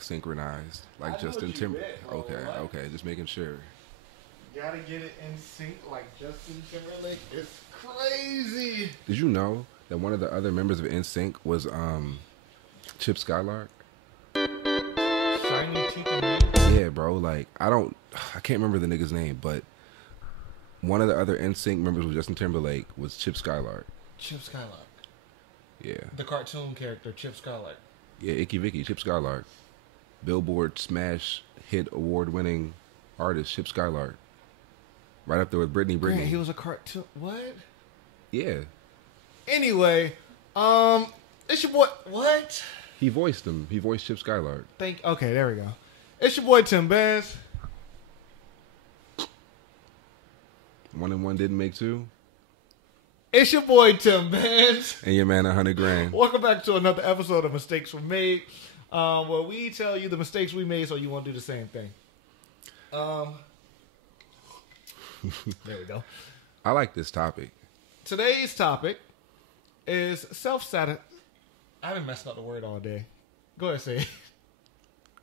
synchronized, like Justin Timberlake. Okay, just making sure. Gotta get it in sync like Justin Timberlake. It's crazy. Did you know that one of the other members of NSYNC was Chip Skylark? Shiny teeth and Yeah, bro. Like I can't remember the nigga's name, but one of the other NSYNC members with Justin Timberlake was Chip Skylark. Chip Skylark. Yeah. The cartoon character Chip Skylark. Yeah, Icky Vicky, Chip Skylark. Billboard smash hit award-winning artist Chip Skylark. Right up there with Britney. Yeah, he was a cartoon. What? Yeah. Anyway, it's your boy. What? He voiced him. He voiced Chip Skylark. Okay, there we go. It's your boy Tim Benz. 1 and 1 didn't make 2. It's your boy Tim Benz. And your man $100,000. Welcome back to another episode of Mistakes Were Made, where we tell you the mistakes we made so you won't do the same thing. There we go. I like this topic. Today's topic is self-satisfaction. I've been messing up the word all day. Go ahead, say it.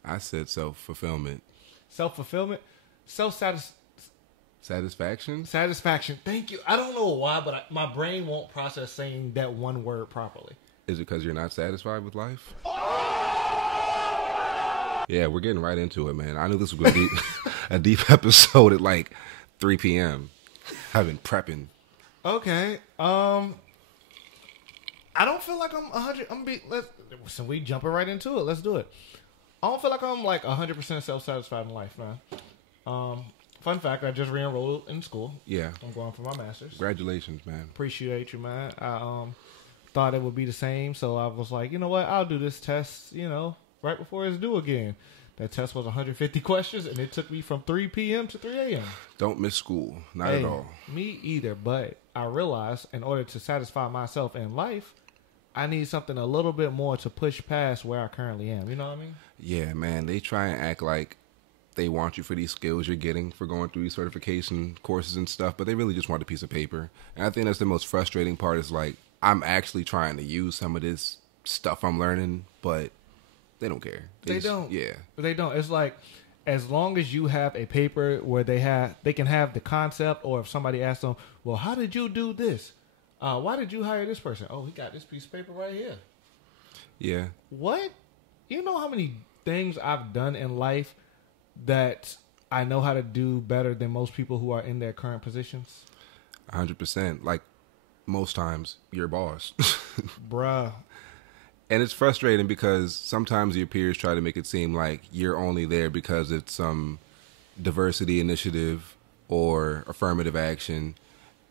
I said self-fulfillment. Self-fulfillment? Satisfaction? Satisfaction. Thank you. I don't know why, but my brain won't process saying that one word properly. Is it because you're not satisfied with life? Yeah, we're getting right into it, man. I knew this was going to be a deep episode at like 3 p.m. I've been prepping. Okay. I don't feel like I'm 100. So we jumping right into it. Let's do it. I don't feel like I'm like 100% self-satisfied in life, man. Fun fact, I just re-enrolled in school. Yeah. I'm going for my master's. Congratulations, man. Appreciate you, man. I thought it would be the same, so I was like, you know what? I'll do this test, right before it's due again. That test was 150 questions, and it took me from 3 p.m. to 3 a.m. Don't miss school. Not at all. Me either, but I realized in order to satisfy myself in life, I need something a little bit more to push past where I currently am. You know what I mean? Yeah, man. They try and act like they want you for these skills you're getting for going through these certification courses and stuff, but they really just want a piece of paper. And I think that's the most frustrating part is like, I'm actually trying to use some of this stuff I'm learning, but they don't care. They don't. Yeah. They don't. It's like, as long as you have a paper where they can have the concept, or if somebody asks them, well, how did you do this? Why did you hire this person? Oh, he got this piece of paper right here. Yeah. What? You know how many things I've done in life that I know how to do better than most people who are in their current positions? 100%. Like, most times, your boss. Bruh. And it's frustrating because sometimes your peers try to make it seem like you're only there because it's some diversity initiative or affirmative action.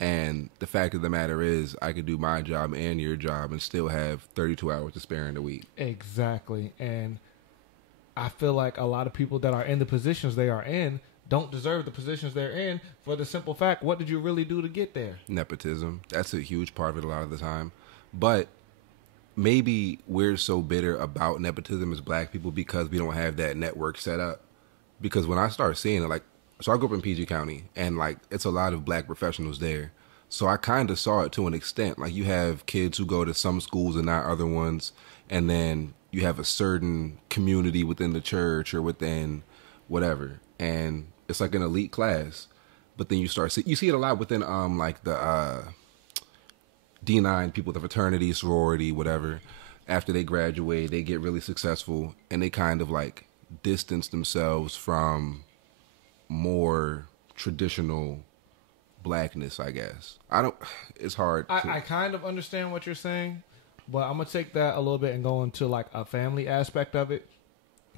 And the fact of the matter is, I could do my job and your job and still have 32 hours to spare in a week. Exactly. And I feel like a lot of people that are in the positions they are in don't deserve the positions they're in for the simple fact, what did you really do to get there? Nepotism. That's a huge part of it a lot of the time. But maybe we're so bitter about nepotism as black people because we don't have that network set up. Because when I start seeing it, so I grew up in PG County, and it's a lot of black professionals there. So I kind of saw it to an extent. Like, you have kids who go to some schools and not other ones, and then you have a certain community within the church or within whatever, and it's like an elite class. But then you see it a lot within the D9 people, the fraternity, sorority, whatever. After they graduate, they get really successful, and they kind of distance themselves from more traditional blackness, I guess. It's hard. I kind of understand what you're saying, but I'm going to take that a little bit and go into a family aspect of it.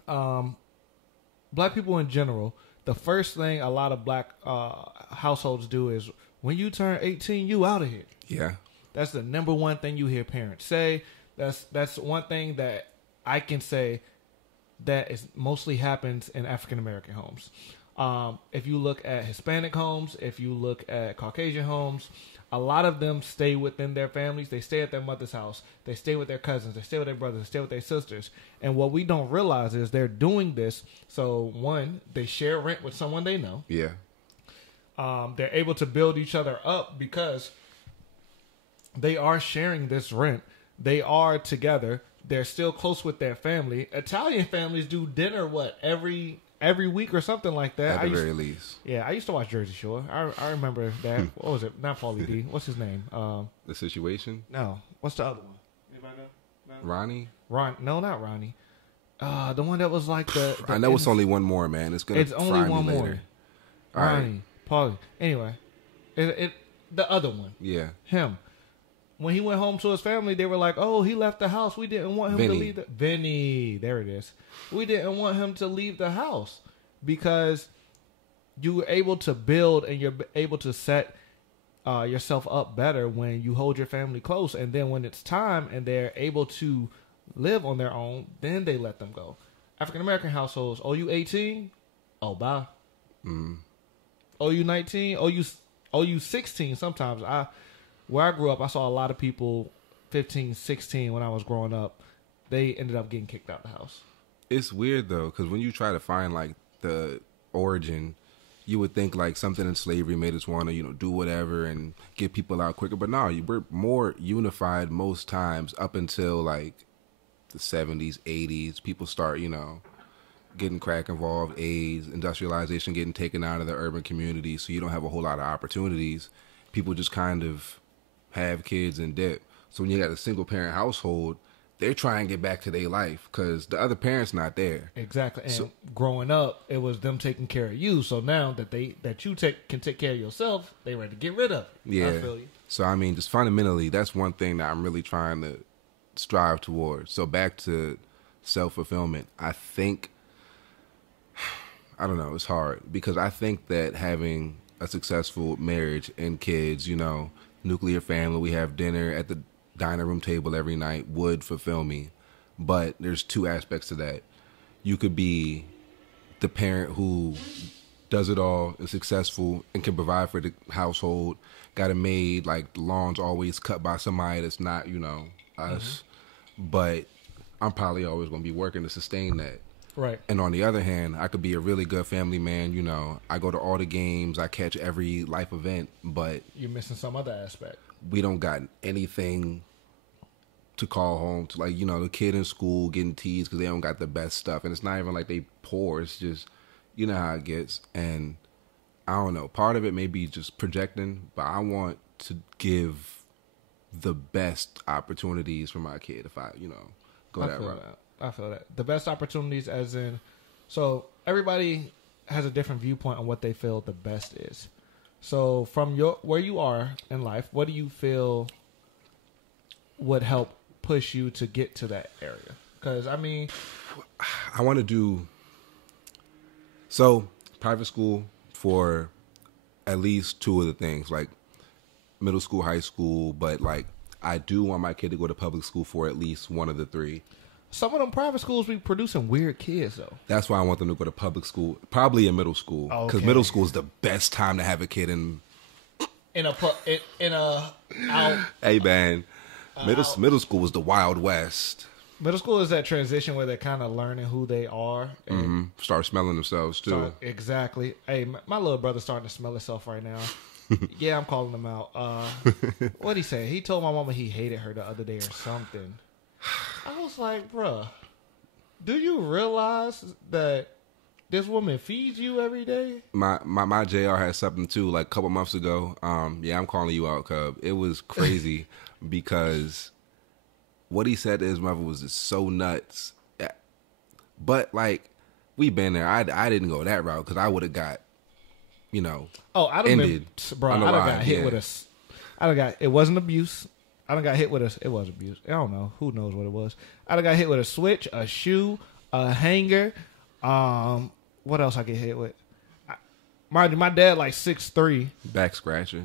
Black people in general, the first thing a lot of black households do is when you turn 18, you out of here. Yeah. That's the number one thing you hear parents say. That's one thing that I can say that is mostly happens in African American homes. If you look at Hispanic homes, if you look at Caucasian homes, a lot of them stay within their families. They stay at their mother's house. They stay with their cousins. They stay with their brothers. They stay with their sisters. And what we don't realize is they're doing this. So, one, they share rent with someone they know. Yeah. They're able to build each other up because they are sharing this rent. They are together they're still close with their family. Italian families do dinner every week or something like that. At the very least. Yeah, I used to watch Jersey Shore. I remember that. What was it? Not Paulie D. What's his name? The Situation? No. What's the other one? Anybody know? No? Ronnie? No, not Ronnie. The one that was like the I know it's only one more, man. It's only one later. more. All right. Ronnie, Paulie. Anyway, the other one. Yeah. Him. When he went home to his family, they were like, "Oh, he left the house. We didn't want him to leave." Vinny, there it is. We didn't want him to leave the house because you were able to build and you're able to set yourself up better when you hold your family close, and then when it's time and they're able to live on their own, then they let them go. African American households, oh, you 18? Oh, bye. Oh, you 19? Oh, you 16? Sometimes where I grew up, I saw a lot of people 15, 16 when I was growing up. They ended up getting kicked out of the house. It's weird, though, because when you try to find, like, the origin, you would think, like, something in slavery made us want to, do whatever and get people out quicker. But no, we're more unified most times up until, like, the 70s, 80s. People start, getting crack involved, AIDS, industrialization getting taken out of the urban community, so you don't have a whole lot of opportunities. People just kind of have kids and dip. So when you got a single parent household, they're trying to get back to their life because the other parent's not there. Exactly. And growing up, it was them taking care of you. So now that you can take care of yourself, they ready to get rid of it. Yeah. I feel you. So I mean, just fundamentally, that's one thing that I'm really trying to strive towards. So back to self-fulfillment, I think, I don't know, it's hard because I think that having a successful marriage and kids, nuclear family, we have dinner at the dining room table every night would fulfill me. But there's two aspects to that. You could be the parent who does it all, is successful, and can provide for the household, got a maid, like the lawn's always cut by somebody that's not, us. Mm-hmm. But I'm probably always going to be working to sustain that. Right. And on the other hand, I could be a really good family man. I go to all the games, I catch every life event, but you're missing some other aspect. We don't got anything to call home to, like, the kid in school getting teased because they don't got the best stuff. And it's not even like they poor. It's just, how it gets. And I don't know. Part of it may be just projecting, but I want to give the best opportunities for my kid if I, go that route. I feel that. The best opportunities as in, so everybody has a different viewpoint on what they feel the best is. So from where you are in life, what do you feel would help push you to get to that area? Because, I mean, I want to do private school for at least two of the things, like middle school, high school, but like I do want my kid to go to public school for at least one of the three. Some of them private schools be producing weird kids, though. That's why I want them to go to public school, probably in middle school, because middle school is the best time to have a kid in a out. Hey man, middle school was the Wild West. Middle school is that transition where they're kind of learning who they are and start smelling themselves too. Exactly. Hey, my little brother's starting to smell himself right now. Yeah, I'm calling him out. What'd he say? He told my mama he hated her the other day or something. I was like, bruh, do you realize that this woman feeds you every day? My JR had something too, like a couple months ago. Yeah, I'm calling you out, Cub. It was crazy because what he said to his mother was just so nuts. But like, we been there. I didn't go that route because I would have got, I'd ended. Bro, I'd have got hit with a. It wasn't abuse. I done got hit with it was abuse. I don't know. Who knows what it was? I done got hit with a switch, a shoe, a hanger. What else I get hit with? My dad like 6'3". Back scratcher.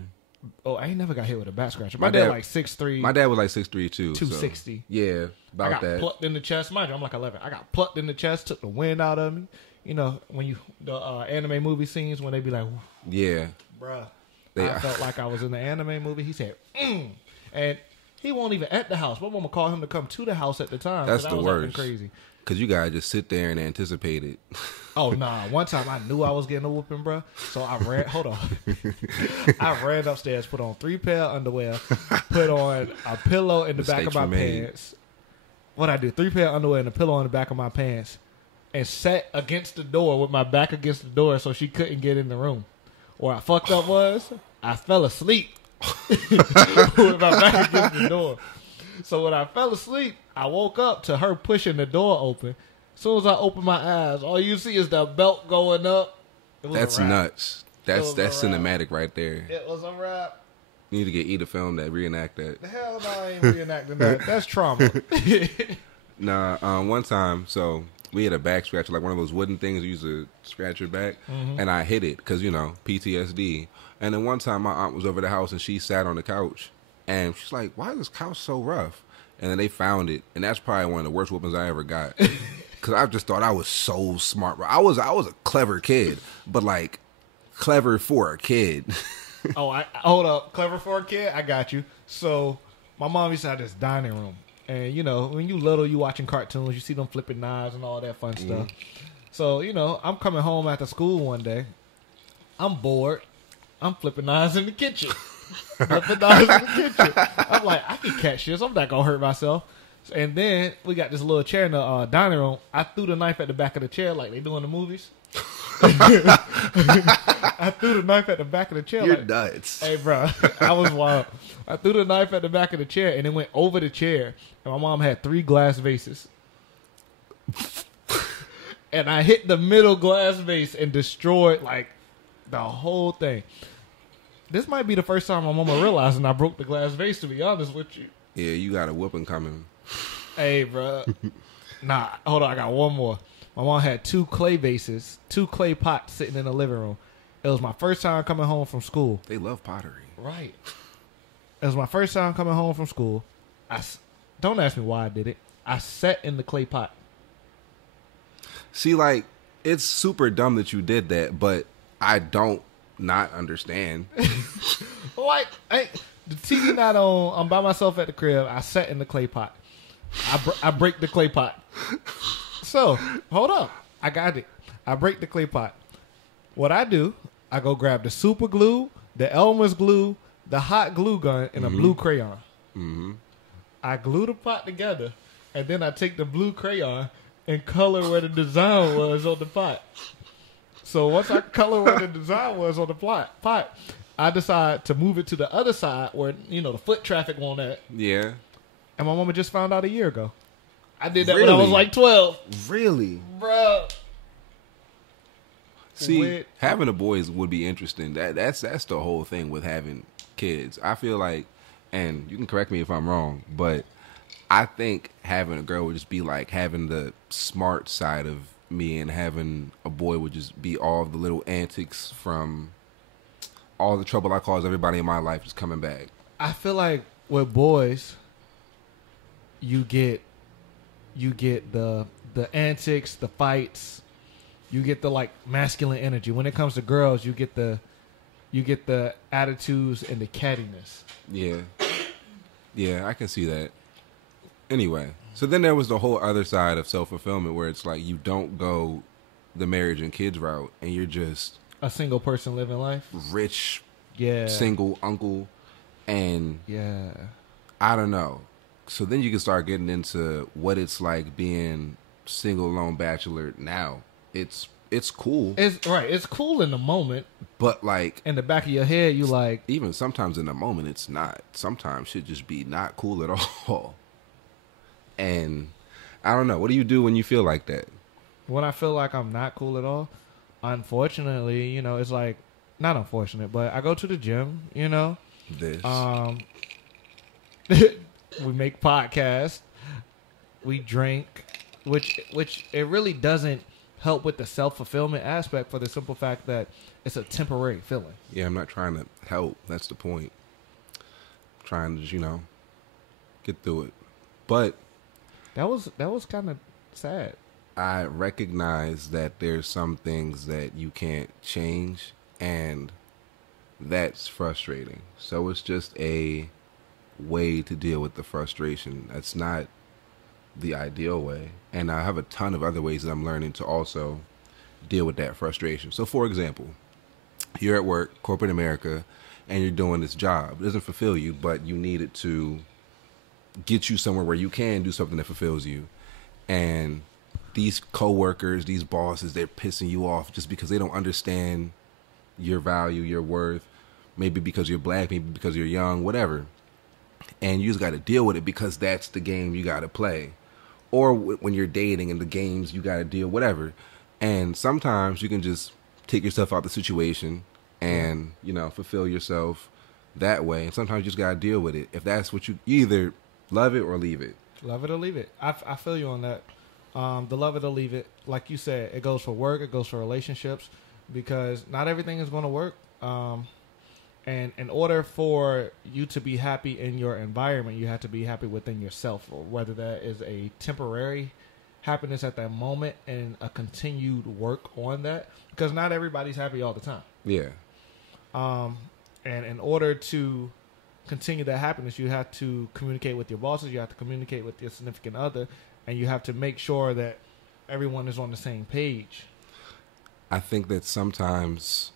Oh, I ain't never got hit with a back scratcher. My dad like 6'3". My dad was like 6'3" too. 260. So, yeah, about that. I got plucked in the chest. Mind you, I'm like 11. I got plucked in the chest, took the wind out of me. When the anime movie scenes when they be like, yeah, bruh. I felt like I was in the anime movie. He said, and he won't even at the house. My mama called him to come to the house at the time. That's the worst. Crazy. Because you gotta just sit there and anticipate it. Oh, nah. One time I knew I was getting a whooping, bro. So I ran. Hold on. I ran upstairs, put on 3 pair of underwear, put on a pillow in the back of my pants. what I do? 3 pair of underwear and a pillow on the back of my pants, and sat against the door with my back against the door so she couldn't get in the room. Where I fucked up was I fell asleep with my back against the door. So when I fell asleep, I woke up to her pushing the door open. As soon as I open my eyes, all you see is the belt going up. That's nuts. That's cinematic right there. It was a wrap. You need to get E to film that, reenact that. The hell no, I ain't reenacting that. That's trauma. Nah, one time, so we had a back scratcher, like one of those wooden things you use to scratch your back, and I hit it because, you know, PTSD. And then one time my aunt was over the house and she sat on the couch, and she's like, why is this couch so rough? And then they found it, and that's probably one of the worst whoopings I ever got. Because I just thought I was so smart. Bro. I was a clever kid, but like clever for a kid. Hold up. Clever for a kid? I got you. So my mom used to have this dining room. And, you know, when you little, you watching cartoons, you see them flipping knives and all that fun stuff. So, you know, I'm coming home after school one day. I'm bored. I'm flipping knives in the kitchen. I'm like, I can catch this. I'm not going to hurt myself. And then we got this little chair in the dining room. I threw the knife at the back of the chair like they do in the movies. I threw the knife at the back of the chair. You're nuts. Hey, bro, I was wild. I threw the knife at the back of the chair, and it went over the chair. And my mom had 3 glass vases. And I hit the middle glass vase and destroyed, like, the whole thing. This might be the first time my mama realizing I broke the glass vase, to be honest with you. Yeah, you got a whooping coming. Hey, bro. Nah, hold on. I got one more. My mom had 2 clay vases, 2 clay pots sitting in the living room. It was my first time coming home from school. They love pottery. Right. It was my first time coming home from school. Don't ask me why I did it. I sat in the clay pot. See, like, it's super dumb that you did that, but I don't not understand. Like, the TV not on. I'm by myself at the crib. I sat in the clay pot. I break the clay pot. So, hold up. I got it. I break the clay pot. What I do, I go grab the super glue, the Elmer's glue, the hot glue gun, and a blue crayon. I glue the pot together, and then I take the blue crayon and color where the design was on the pot. So once I color where the design was on the pot, I decide to move it to the other side where, you know, the foot traffic won't at. Yeah. And my mama just found out a year ago. I did that when I was like 12. Really? Bro. See, having a boy would be interesting. That's the whole thing with having kids. I feel like, and you can correct me if I'm wrong, but I think having a girl would just be like having the smart side of me, and having a boy would just be all of the little antics from all the trouble I caused everybody in my life just coming back. I feel like with boys, you get the antics, the fights, you get the like masculine energy. When it comes to girls, you get the attitudes and the cattiness. Yeah, I can see that. Anyway, so then there was the whole other side of self-fulfillment where it's like you don't go the marriage and kids route, and you're just a single person living life, rich, yeah, single uncle, and yeah, I don't know. So then you can start getting into what it's like being single lone bachelor now. It's cool. It's cool in the moment, but like in the back of your head, you like even sometimes in the moment it's not. Sometimes shit just be not cool at all. And I don't know. What do you do when you feel like that? When I feel like I'm not cool at all, unfortunately, you know, it's like not unfortunate, but I go to the gym. You know, we make podcasts, we drink, which it really doesn't help with the self-fulfillment aspect for the simple fact that it's a temporary feeling. Yeah, I'm not trying to help. That's the point. I'm trying to just, you know, get through it. But that was kind of sad. I recognize that there's some things that you can't change, and that's frustrating. So it's just a way to deal with the frustration. That's not the ideal way. And I have a ton of other ways that I'm learning to also deal with that frustration. So for example, you're at work, corporate America, and you're doing this job. It doesn't fulfill you, but you need it to get you somewhere where you can do something that fulfills you. And these coworkers, these bosses, they're pissing you off just because they don't understand your value, your worth. Maybe because you're black, maybe because you're young, whatever. And you just got to deal with it because that's the game you got to play. Or when you're dating and the games you got to deal, whatever. And sometimes you can just take yourself out of the situation and, you know, fulfill yourself that way. And sometimes you just got to deal with it. If that's what you either love it or leave it. Love it or leave it. I feel you on that. The love it or leave it. Like you said, it goes for work. It goes for relationships because not everything is going to work. And in order for you to be happy in your environment, you have to be happy within yourself, or whether that is a temporary happiness at that moment and a continued work on that, because not everybody's happy all the time. Yeah. And in order to continue that happiness, you have to communicate with your bosses, you have to communicate with your significant other, and you have to make sure that everyone is on the same page. I think that sometimes,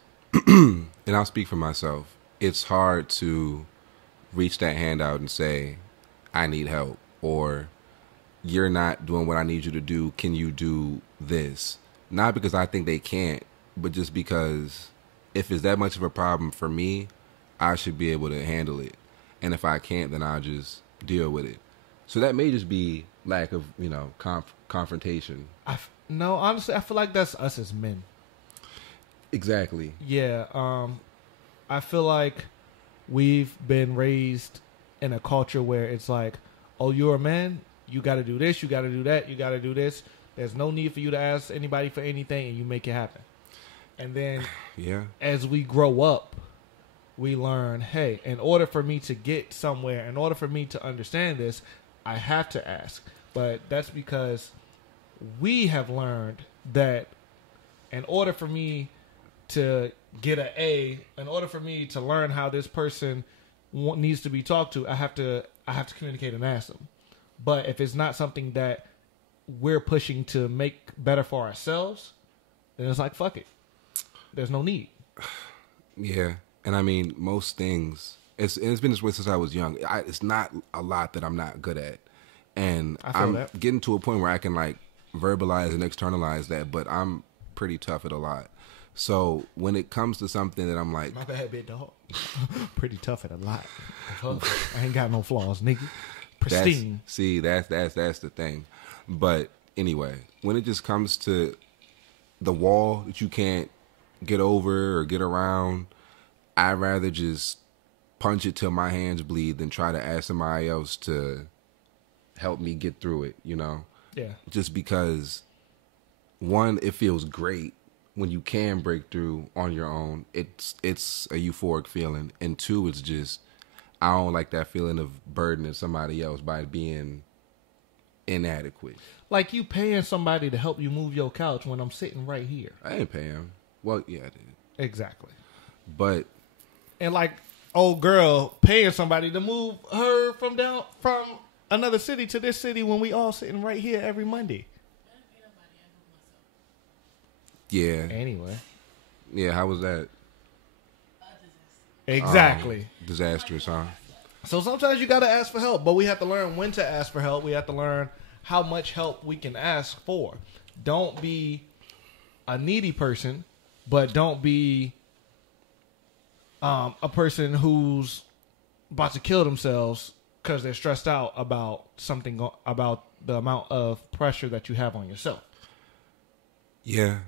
and I'll speak for myself, it's hard to reach that hand out and say, I need help, or you're not doing what I need you to do. Can you do this? Not because I think they can't, but just because if it's that much of a problem for me, I should be able to handle it. And if I can't, then I'll just deal with it. So that may just be lack of, you know, confrontation. No, honestly, I feel like that's us as men. Exactly. Yeah. I feel like we've been raised in a culture where it's like, oh, you're a man, you got to do this, you got to do that, you got to do this. There's no need for you to ask anybody for anything, and you make it happen. And then as we grow up, we learn, hey, in order for me to get somewhere, in order for me to understand this, I have to ask. But that's because we have learned that in order for me to get an A, in order for me to learn how this person needs to be talked to, I have to communicate and ask them. But if it's not something that we're pushing to make better for ourselves, then it's like, fuck it. There's no need. Yeah. And I mean, most things, it's been this way since I was young. It's not a lot that I'm not good at. And I'm getting to a point where I can like verbalize and externalize that, but I'm pretty tough at a lot. So when it comes to something that I'm like, my bad, big dog. Pretty tough at a lot. I ain't got no flaws, nigga. Pristine. That's the thing. But anyway, when it just comes to the wall that you can't get over or get around, I'd rather just punch it till my hands bleed than try to ask somebody else to help me get through it, you know? Yeah. Just because, one, it feels great when you can break through on your own. It's a euphoric feeling. And two, it's just, I don't like that feeling of burdening somebody else by being inadequate. Like you paying somebody to help you move your couch when I'm sitting right here. I didn't pay him. Well, yeah, I did. Exactly. But and like old girl paying somebody to move her from another city to this city when we all sitting right here every Monday. Yeah. Anyway. Yeah, how was that? Exactly. Disastrous, huh? So sometimes you got to ask for help, but we have to learn when to ask for help. We have to learn how much help we can ask for. Don't be a needy person, but don't be a person who's about to kill themselves because they're stressed out about something, about the amount of pressure that you have on yourself. Yeah.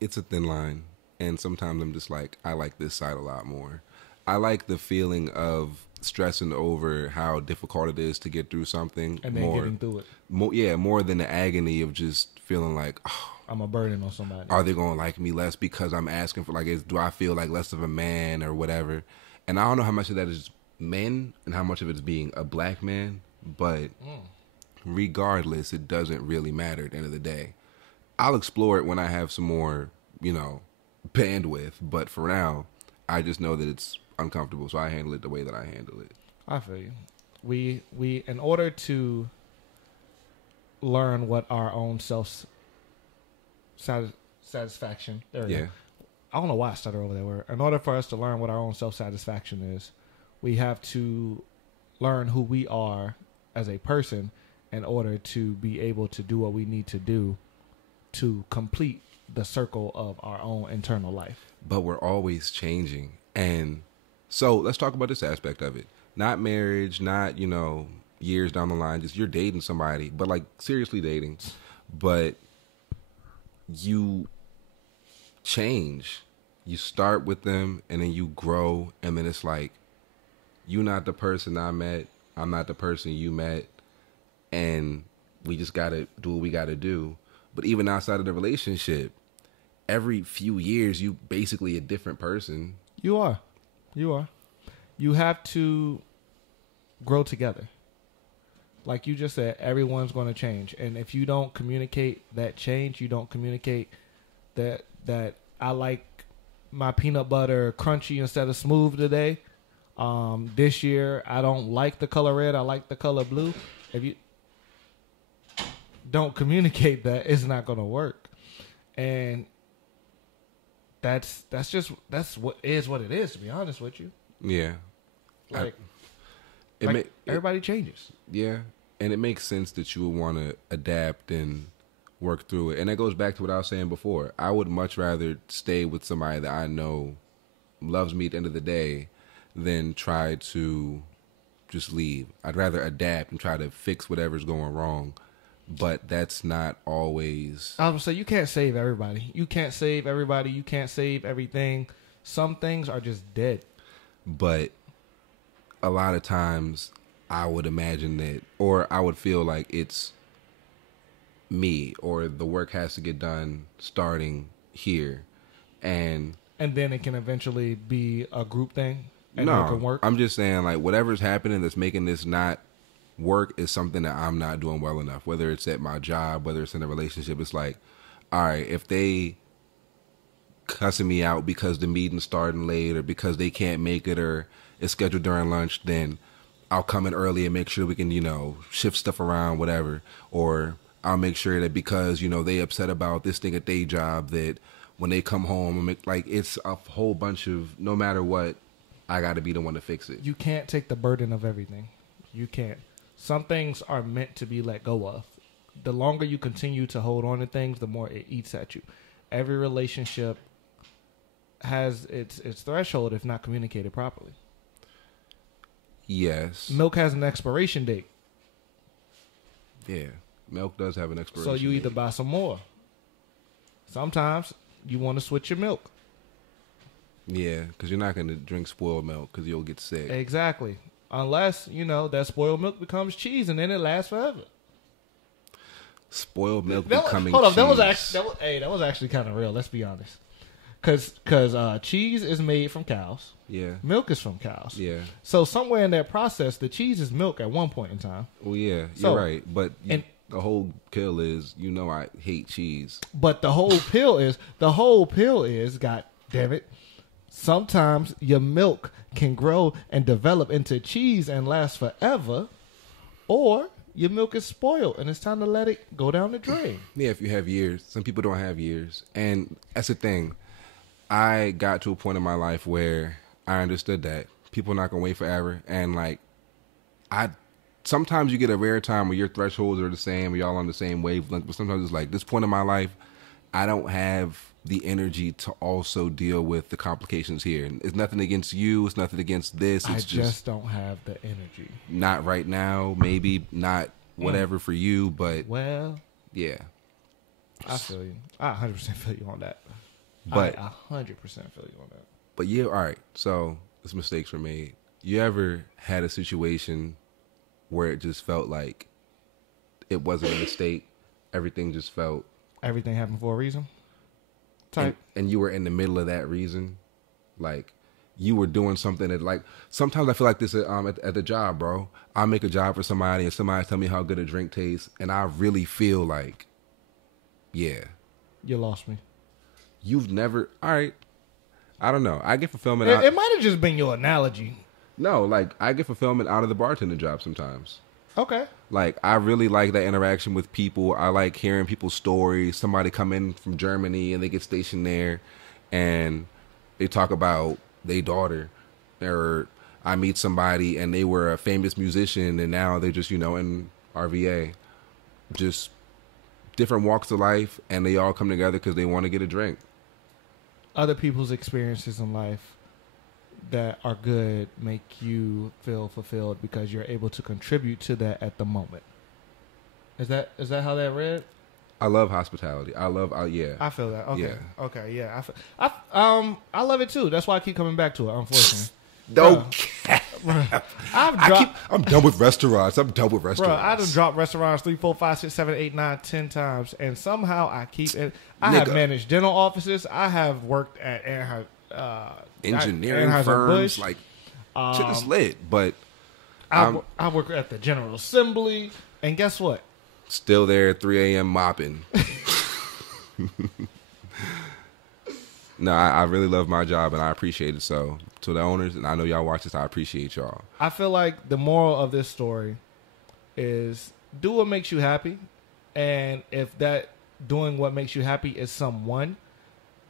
It's a thin line. And sometimes I'm just like, I like this side a lot more. I like the feeling of stressing over how difficult it is to get through something. And then getting through it. More than the agony of just feeling like, oh, I'm a burden on somebody. Are they going to like me less because I'm asking for, like, do I feel like less of a man or whatever? And I don't know how much of that is men and how much of it is being a black man. But regardless, it doesn't really matter at the end of the day. I'll explore it when I have some more, bandwidth. But for now, I just know that it's uncomfortable, so I handle it the way that I handle it. I feel you. We in order to learn what our own satisfaction. There we go. I don't know why I started over that word. In order for us to learn what our own self-satisfaction is, we have to learn who we are as a person in order to be able to do what we need to do to complete the circle of our own internal life. But we're always changing. And so let's talk about this aspect of it. Not marriage, not, years down the line, just you're dating somebody, but like seriously dating. But you change. You start with them and then you grow, and then it's like, you're not the person I met, I'm not the person you met, and we just gotta do what we gotta do. But even outside of the relationship, every few years you basically a different person. You are. You have to grow together. Like you just said, everyone's going to change. And if you don't communicate that change, you don't communicate that I like my peanut butter crunchy instead of smooth today. This year, I don't like the color red. I like the color blue. If you don't communicate that, it's not going to work. And that's what it is, to be honest with you. Yeah. Everybody changes. Yeah. And it makes sense that you would want to adapt and work through it. And that goes back to what I was saying before. I would much rather stay with somebody that I know loves me at the end of the day than try to just leave. I'd rather adapt and try to fix whatever's going wrong. But that's not always... I was going to say, you can't save everybody. You can't save everybody. You can't save everything. Some things are just dead. But a lot of times I would imagine that, or I would feel like it's me, or the work has to get done starting here. And then it can eventually be a group thing and it can work? I'm just saying, like, whatever's happening that's making this not work is something that I'm not doing well enough. Whether it's at my job, whether it's in a relationship, it's like, all right, if they cussing me out because the meeting's starting late or because they can't make it or it's scheduled during lunch, then I'll come in early and make sure we can, shift stuff around, whatever. Or I'll make sure that because, they upset about this thing at their job, that when they come home, it's a whole bunch of, no matter what, I got to be the one to fix it. You can't take the burden of everything. You can't. Some things are meant to be let go of. The longer you continue to hold on to things, the more it eats at you. Every relationship has its threshold if not communicated properly. Yes. Milk has an expiration date. Yeah. Milk does have an expiration date. So you either date. buy some more. Sometimes you want to switch your milk. Yeah, because you're not going to drink spoiled milk because you'll get sick. Exactly. Unless, that spoiled milk becomes cheese and then it lasts forever. Spoiled milk becoming cheese. Hold on, that was actually kind of real, let's be honest. Because cheese is made from cows. Yeah. Milk is from cows. Yeah. So somewhere in that process, the cheese is milk at one point in time. Well, yeah, you're right. But the whole pill is, I hate cheese. But the whole pill is, God damn it, sometimes your milk can grow and develop into cheese and last forever, or your milk is spoiled and it's time to let it go down the drain. Yeah, if you have years. Some people don't have years. And that's the thing. I got to a point in my life where I understood that people are not going to wait forever. And sometimes you get a rare time where your thresholds are the same, or y'all on the same wavelength. But sometimes it's like, this point in my life, I don't have the energy to also deal with the complications here. And it's nothing against you. It's nothing against this. It's I just don't have the energy. Not right now. Maybe not whatever for you, but well, yeah. I feel you. I 100% feel you on that. But I 100% feel you on that. But yeah, all right. So this mistakes were made. You ever had a situation where it just felt like it wasn't a mistake? Everything just felt... Everything happened for a reason? And you were in the middle of that reason? Like, you were doing something that, sometimes I feel like this at the job, bro. I make a job for somebody and somebody tell me how good a drink tastes, and I really feel like, yeah. You lost me. You've never... All right. I don't know. I get fulfillment It might have just been your analogy. No, I get fulfillment out of the bartender job sometimes. Okay. I really like that interaction with people. I like hearing people's stories. Somebody come in from Germany and they get stationed there and they talk about their daughter. Or I meet somebody and they were a famous musician and now they're just, in RVA. Just different walks of life, and they all come together because they want to get a drink. Other people's experiences in life that are good make you feel fulfilled because you're able to contribute to that at the moment. Is that how that read? I love hospitality. Yeah. I feel that. Okay. Yeah. Okay. Yeah. I love it too. That's why I keep coming back to it. Unfortunately. I'm done with restaurants. I'm done with restaurants. Bro, I done dropped restaurants 3, 4, 5, 6, 7, 8, 9, 10 times, and somehow I keep it. I have managed dental offices. I have worked at engineering firms. Like, shit is lit. But I work at the General Assembly, and guess what? Still there at 3 a.m. mopping. No, I really love my job, and I appreciate it. So, to the owners, and I know y'all watch this, I appreciate y'all. I feel like the moral of this story is do what makes you happy. And if that doing what makes you happy is someone,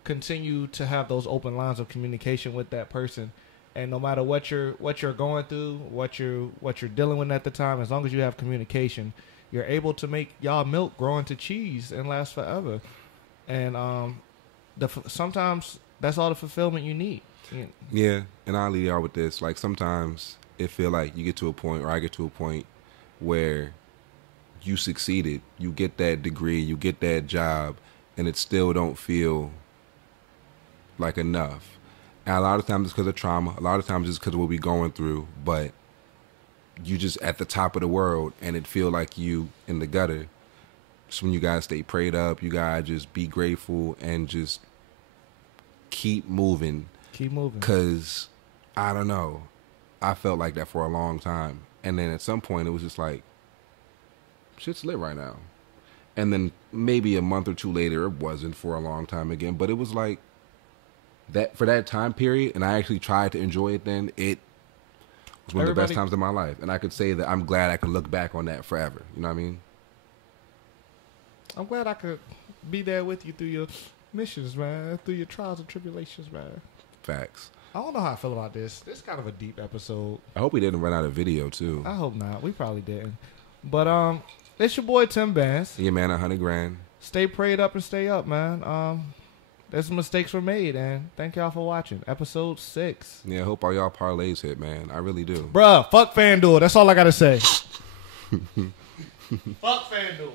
continue to have those open lines of communication with that person. And no matter what you're going through, what you're dealing with at the time, as long as you have communication, you're able to make y'all milk grow into cheese and last forever. And sometimes that's all the fulfillment you need. Yeah, and I'll leave y'all with this. Like, sometimes it feel like you get to a point, or I get to a point, where you succeeded. You get that degree, you get that job, and it still don't feel like enough. And a lot of times it's because of trauma. A lot of times it's because of what we're going through. But you just at the top of the world, and it feel like you in the gutter. So when you guys stay prayed up, you guys just be grateful and just keep moving. Keep moving. Because, I don't know, I felt like that for a long time. And then at some point, it was just like, shit's lit right now. And then maybe a month or two later, it wasn't for a long time again. But it was like, that for that time period, and I actually tried to enjoy it then, it was one of the best times of my life. And I could say that I'm glad I could look back on that forever. You know what I mean? I'm glad I could be there with you through your missions, man. Through your trials and tribulations, man. Facts. I don't know how I feel about this. This is kind of a deep episode. I hope we didn't run out of video, too. I hope not. We probably didn't. But it's your boy Tim Bass. Yeah, man, $100,000. Stay prayed up and stay up, man. There's mistakes were made, and thank y'all for watching. Episode 6. Yeah, I hope all y'all parlays hit, man. I really do. Bruh, fuck FanDuel. That's all I gotta say. Fuck FanDuel.